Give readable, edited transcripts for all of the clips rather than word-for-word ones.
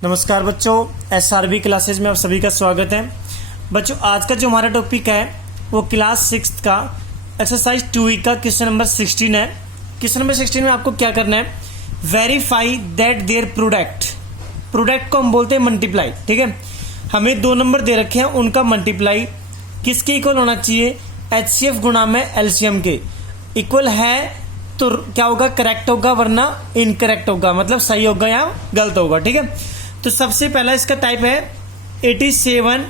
नमस्कार बच्चों, SRB classes में आप सभी का स्वागत है। बच्चों आज का जो हमारा टॉपिक है वो क्लास 6 का एक्सरसाइज 2E का क्वेश्चन नंबर 16 है। क्वेश्चन नंबर 16 में आपको क्या करना है, वेरीफाई दैट देयर प्रोडक्ट को हम बोलते हैं मल्टीप्लाई। ठीक है, हमें दो नंबर दे रखे हैं, उनका मल्टीप्लाई किसके इक्वल होना चाहिए, HCF गुणा में LCM के इक्वल है तो क्या होगा, करेक्ट होगा, वरना इनकरेक्ट होगा, मतलब सही होगा या गलत होगा। ठीक है, तो सबसे पहला इसका टाइप है 87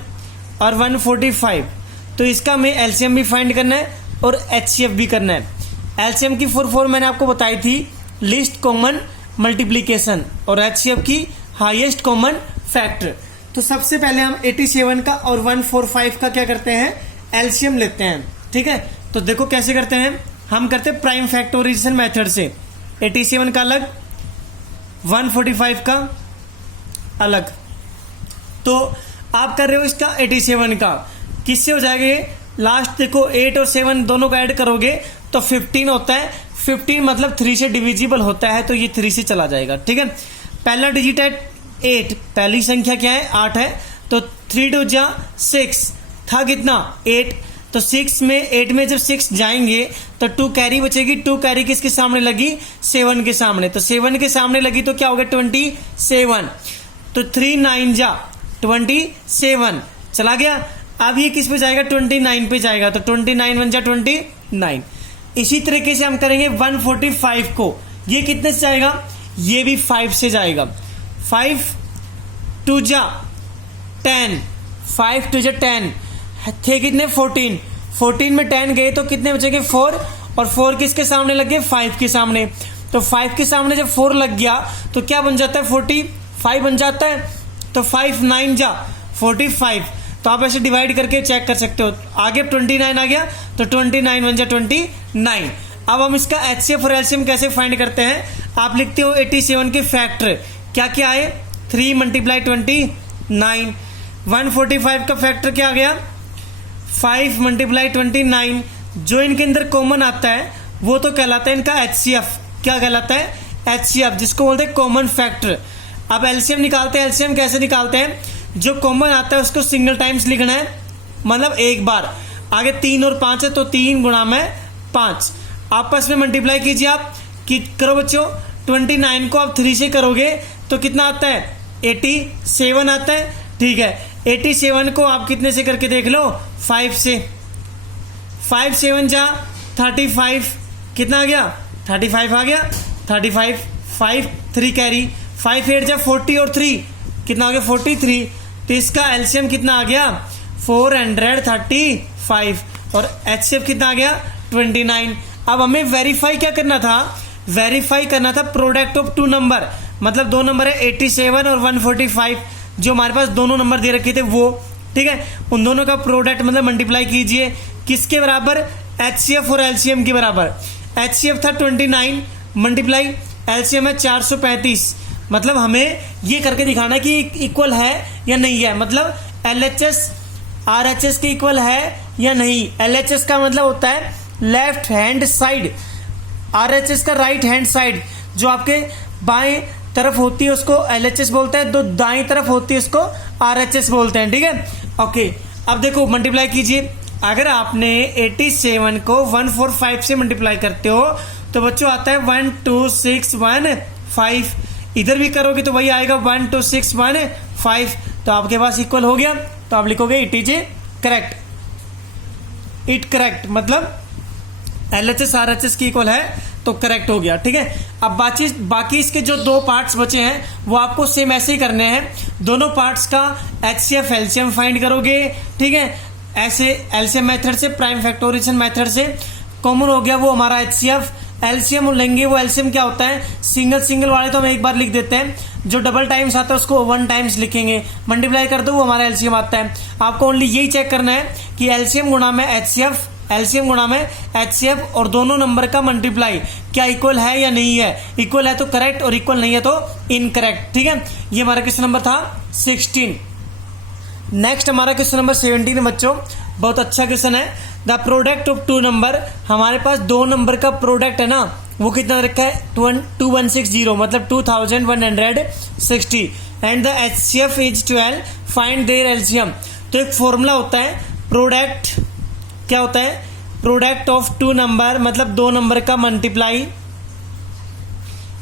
और 145, तो इसका हमें LCM भी फाइंड करना है और HCF भी करना है। LCM की फुल फॉर्म मैंने आपको बताई थी, लीस्ट कॉमन मल्टीप्लीकेशन, और HCF की हाईएस्ट कॉमन फैक्टर। तो सबसे पहले हम 87 का और 145 का क्या करते हैं, LCM लेते हैं। ठीक है, तो देखो कैसे करते हैं, हम करते हैं प्राइम फैक्टोराइजेशन मेथड से। 87 का अलग, 145 का अलग। तो आप कर रहे हो इसका 87 का, किससे हो जाएगा ये, लास्ट देखो 8 और 7 दोनों को ऐड करोगे तो 15 होता है। 15 मतलब 3 से डिविजिबल होता है, तो ये 3 से चला जाएगा। ठीक है, पहला डिजिट है 8, पहली संख्या क्या है, 8 है, तो 3 2 जा 6 था, कितना 8, तो 6 में 8 में जब 6 जाएंगे तो 2 कैरी बचेगी। 2 कैरी किसके सामने लगी, 7 के सामने, तो 7 के सामने लगी तो क्या होगा 27, तो 3 9 जा 27 चला गया। अब ये किस पे जाएगा, 29 पे जाएगा, तो 29 1 जा 29। इसी तरीके से हम करेंगे 145 को, ये कितने से जाएगा, ये भी 5 से जाएगा। 5 2 जा 10, 5 2 जा 10 थे कितने 14, 14 में 10 गए तो कितने बचेंगे 4, और 4 किसके सामने लग गए, 5 के सामने, तो 5 के सामने जब 4 लग गया तो क्या बन जाता है 45 बन जाता है, तो 5 9 जा 45। तो आप ऐसे डिवाइड करके चेक कर सकते हो, आगे 29 आ गया तो 29 1 जा 29। अब हम इसका HCF और LCM कैसे फाइंड करते हैं, आप लिखते हो 87 के फैक्टर क्या क्या आए, 3 × 29। 145 का फैक्टर क्या आ गया, 5 × 29। जो इनके अंदर कॉमन आता है वो तो कहलाता है इनका HCF। क्या कहलाता है, HCF, जिसको बोलते हैं कॉमन फैक्टर। अब LCM निकालते हैं, LCM कैसे निकालते हैं, जो कॉमन आता है उसको सिंगल टाइम्स लिखना है, मतलब एक बार। आगे 3 और 5 है तो 3 × 5 आपस में मल्टीप्लाई कीजिए आप कि करो बच्चों, 29 को आप 3 से करोगे तो कितना आता है, 87 आता है। ठीक है, 87 को आप कितने से करके देख लो, 5 से, 5 7 जा 35, कितना आ गया 35 आ गया, 35 5 3 कैरी, 5 8 जा 40 और 3 कितना आ गया 43। तो इसका LCM कितना आ गया 435 और HCF कितना आ गया 29। अब हमें वेरीफाई क्या करना था, वेरीफाई करना था प्रोडक्ट ऑफ 2 नंबर, मतलब 2 नंबर है 87 और 145, जो हमारे पास दोनों नंबर दे रखे थे वो। ठीक है, उन दोनों का प्रोडक्ट मतलब मल्टीप्लाई कीजिए, किसके बराबर, HCF और LCM के बराबर। HCF था 29 मल्टीप्लाई LCM है 435, मतलब हमें ये करके दिखाना कि इक्वल है या नहीं है, मतलब LHS RHS के इक्वल है या नहीं। LHS का मतलब होता है लेफ्ट हैंड साइड, RHS का राइट हैंड साइड, जो आपके बाएं तरफ होती है उसको LHS बोलते हैं, तो दाएं तरफ होती है उसको RHS बोलते हैं। ठीक है, ओके। अब देखो मल्टीप्लाई कीजिए, अगर आपने 87 को 145 से मल्टीप्लाई करते हो तो बच्चों आता है 12615, इधर भी करोगे तो वही आएगा 12615, तो आपके पास इक्वल हो गया, तो आप लिखोगे it is correct, it correct, मतलब LHS RHS की इक्वल है तो करेक्ट हो गया। ठीक है, अब बाकी इसके जो 2 पार्ट्स बचे हैं वो आपको सेम ऐसे ही करने हैं, दोनों पार्ट्स का HCF LCM फाइंड करोगे। ठीक है, ऐसे LCM मेथड से, प्राइम फैक्टोराइजेशन मेथड से कॉमन हो गया वो हमारा HCF। LCM लेंगे, वो LCM क्या होता है, सिंगल वाले तो हम एक बार लिख देते हैं, जो डबल टाइम्स आता है उसको 1 टाइम्स लिखेंगे, मल्टीप्लाई कर दो वो हमारा LCM आता है। आपको ओनली यही चेक करना है कि LCM गुणा में HCF, LCM गुणा में HCF और दोनों नंबर का मल्टीप्लाई क्या इक्वल है या नहीं है, इक्वल है तो करेक्ट और इक्वल नहीं है तो इनकरेक्ट। ठीक है, ये हमारा क्वेश्चन नंबर था 16। नेक्स्ट हमारा क्वेश्चन नंबर 17 बच्चों, बहुत अच्छा क्वेश्चन है। द प्रोडक्ट ऑफ 2 नंबर, हमारे पास 2 नंबर का प्रोडक्ट है ना, वो कितना रखा है 2160 मतलब 2160 and the HCF is 12 find their LCM. तो एक फॉर्मूला होता है प्रोडक्ट, क्या होता है प्रोडक्ट ऑफ टू नंबर मतलब दो नंबर का मल्टीप्लाई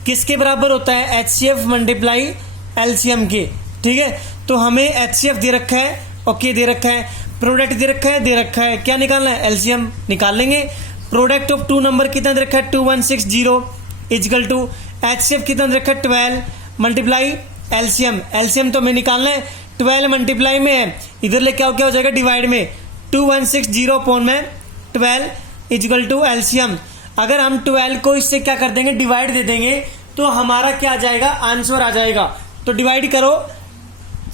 किसके बराबर होता है HCF मल्टीप्लाई एलसीएम के। ठीक है, तो हमें HCF दे रखा है, ओके दे रखा है, प्रोडक्ट दे रखा है, क्या निकालना है एलसीएम निकाल लेंगे। प्रोडक्ट ऑफ टू नंबर कितना दे रखा है 2160 इजकल टू HCF कितना दे रखा है 12 मल्टीप्लाई एलसीएम तो हमें निकालना है 12 मल्टीप्लाई में है, इधर लेके आओ क्या हो जाएगा डिवाइड में 2160 अपॉन में 12 इजकल टू एलसीएम। अगर हम 12 को इससे क्या कर देंगे डिवाइड दे देंगे तो हमारा क्या आ जाएगा आंसर आ जाएगा। तो डिवाइड करो,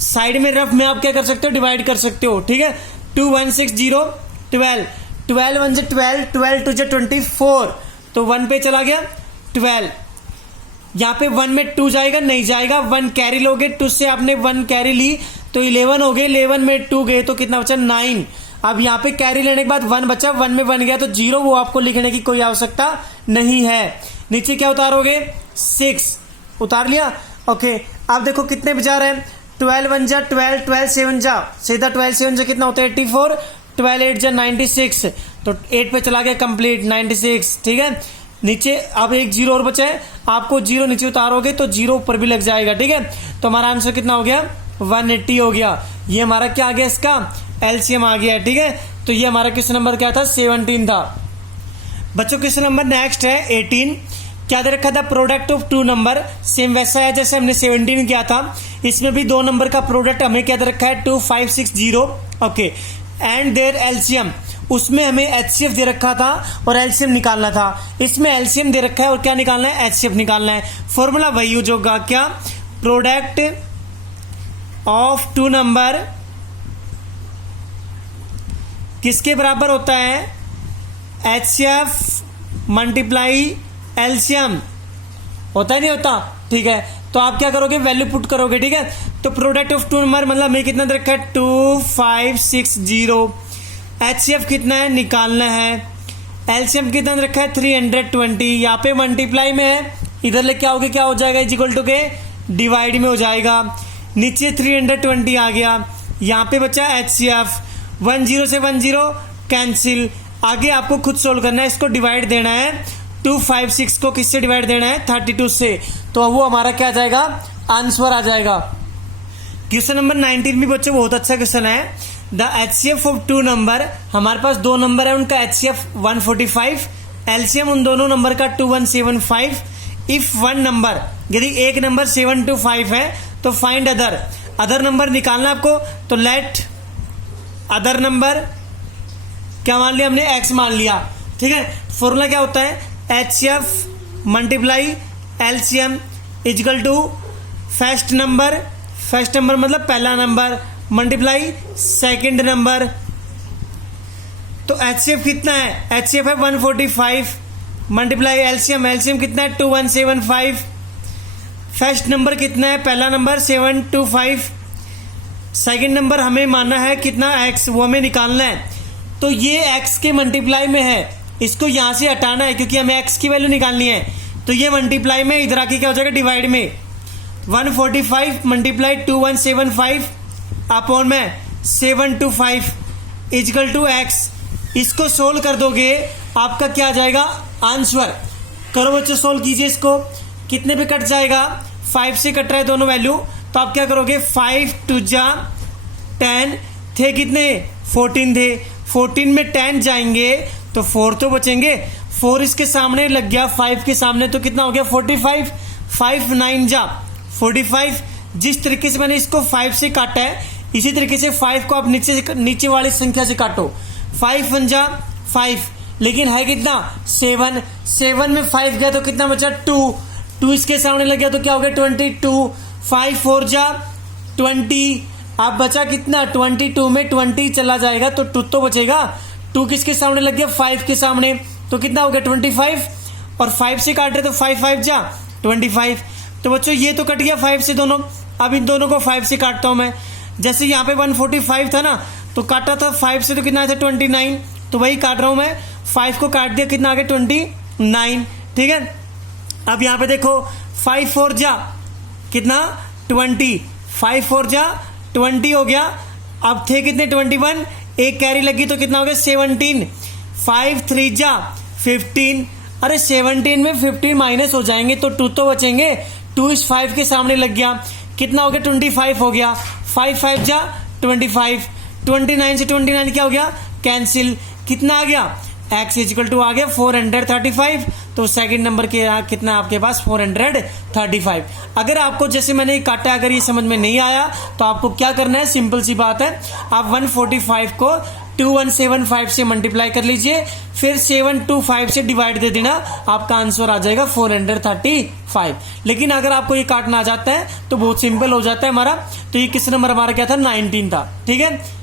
साइड में रफ में आप क्या कर सकते हो डिवाइड कर सकते हो। ठीक है, 2160 12 12 1 से 12 12 2 से 24 तो 1 पे चला गया 12, यहाँ पे 1 में 2 जाएगा नहीं जाएगा, 1 कैरी लोगे 2 से आपने 1 कैरी ली तो 11 हो गए, 11 में 2 गए तो कितना बचा 9। अब यहाँ पे कैरी लेने के बाद 1 बचा, 1 में 1 गया तो 0, वो आपको लिखने की कोई आवश्यकता नहीं है। नीचे क्या उतारोगे 6 उतार लिया, ओके। अब देखो कितने बचा रहे हैं 12 1 जा 12 12 7 जा सीधा 12 7 जा कितना होता है 84, 12 8 जा 96 तो 8 पे चला गया कंप्लीट 96। ठीक है, नीचे अब एक 0 और बचा है, आपको 0 नीचे उतारोगे तो 0 ऊपर भी लग जाएगा। ठीक है, तो हमारा आंसर कितना हो गया 180 हो गया। ये हमारा क्या आ गया इसका एलसीएम आ गया। ठीक है, तो ये हमारा क्वेश्चन नंबर क्या था 17 था। बच्चों क्वेश्चन नंबर नेक्स्ट है 18। क्या दे रखा था product of two number, same वैसा है जैसे हमने 17 किया था, इसमें भी दो नंबर का प्रोडक्ट हमें क्या दे रखा है 2560 ओके एंड देयर एलसीएम। उसमें हमें HCF दे रखा था और एलसीएम निकालना था, इसमें एलसीएम दे रखा है और क्या निकालना है HCF निकालना है। फॉर्मूला वही यूज होगा क्या प्रोडक्ट ऑफ टू नंबर किसके बराबर होता है HCF मल्टीप्लाई एलसीएम, होता है नहीं होता। ठीक है, तो आप क्या करोगे वैल्यू पुट करोगे। ठीक है, तो प्रोडक्ट ऑफ टू नंबर मतलब हमें कितना दे रखा है 2560, HCF कितना है निकालना है, एलसीएम कितना दे रखा है 320, यहाँ पे मल्टीप्लाई में है, इधर लेके आओगे क्या हो जाएगा इक्वल टू के डिवाइड में हो जाएगा, नीचे 320 आ गया, यहाँ पे बचा HCF 10 से 10 कैंसिल। आगे आपको खुद सोल्व करना है, इसको डिवाइड देना है 256 को किससे डिवाइड देना है 32 से, तो वो हमारा क्या आ जाएगा आंसर आ जाएगा। क्वेश्चन नंबर 19 भी बच्चों बहुत अच्छा क्वेश्चन है। The HCF of two number, हमारे पास दो नंबर है उनका HCF 145, एलसीएम उन दोनों नंबर का 2175। इफ वन नंबर, यदि एक नंबर 725 है तो फाइंड अदर नंबर निकालना आपको, तो लेट अदर नंबर क्या मान लिया हमने x मान लिया। ठीक है, फॉर्मूला क्या होता है HCF multiply LCM equal to first number मतलब पहला नंबर मल्टीप्लाई सेकंड नंबर। तो HCF कितना है HCF है 145 मल्टीप्लाई एलसीएम कितना है 2175। फर्स्ट नंबर कितना है पहला नंबर 725, सेकंड नंबर हमें मानना है कितना x, वो हमें निकालना है। तो ये x के मल्टीप्लाई में है, इसको यहां से हटाना है क्योंकि हमें x की वैल्यू निकालनी है। तो ये मल्टीप्लाई में इधर आके क्या हो जाएगा डिवाइड में 145 मल्टीप्लाई 2175 अपॉन में 725 इजकल टू x। इसको सोल्व कर दोगे आपका क्या आ जाएगा आंसर। करो बच्चों सोल्व कीजिए इसको, कितने पे कट जाएगा 5 से कट रहा है दोनों वैल्यू, तो आप क्या करोगे 5 2 जा 10 थे कितने 14 थे, 14 में 10 जाएंगे तो 4 तो बचेंगे, 4 इसके सामने लग गया 5 के सामने तो कितना हो गया 45, 5 9 जा 45। जिस तरीके से मैंने इसको 5 से काटा है इसी तरीके से 5 को आप नीचे वाली संख्या से काटो, 5 1 जा 5 लेकिन है कितना 7 में 5 गया तो कितना बचा 2 इसके सामने लग गया तो क्या हो गया 22, 5 4 जा 20, अब बचा कितना 22 में 20 चला जाएगा तो 2 तो बचेगा, 2 किसके सामने लग गया 5 के सामने तो कितना हो गया 25 और 5 से काट रहे तो 5 5 जा 25। तो बच्चों ये तो कट गया 5 से दोनों, अब इन दोनों को 5 से काटता हूं मैं। जैसे यहाँ पे 145 था ना तो काटा था 5 से तो कितना आया था 29, तो वही काट रहा हूं मैं, 5 को काट दिया कितना आ गया 29। ठीक है, अब यहाँ पे देखो 5 4 जा कितना 20, 5 4 जा 20 हो गया। अब थे कितने 21, एक कैरी लगी तो कितना हो गया 17, 5 3 जा 15। अरे 17 में 15 माइनस हो जाएंगे तो 2 तो बचेंगे, 2 इस 5 के सामने लग गया, कितना हो गया 25 हो गया, 5 5 जा 25, 29 से 29 क्या हो गया कैंसिल, कितना आ गया x इक्वल टू आ गया 435। तो सेकंड नंबर के कितना आपके पास 435। अगर आपको जैसे मैंने काटा अगर ये समझ में नहीं आया तो आपको क्या करना है, सिंपल सी बात है, आप 145 को 2175 से मल्टीप्लाई कर लीजिए, फिर 725 से डिवाइड दे देना, आपका आंसर आ जाएगा 435। लेकिन अगर आपको ये काटना आ जाता है तो बहुत सिंपल हो जाता है हमारा। तो ये किस नंबर हमारा क्या था 19 था, ठीक है।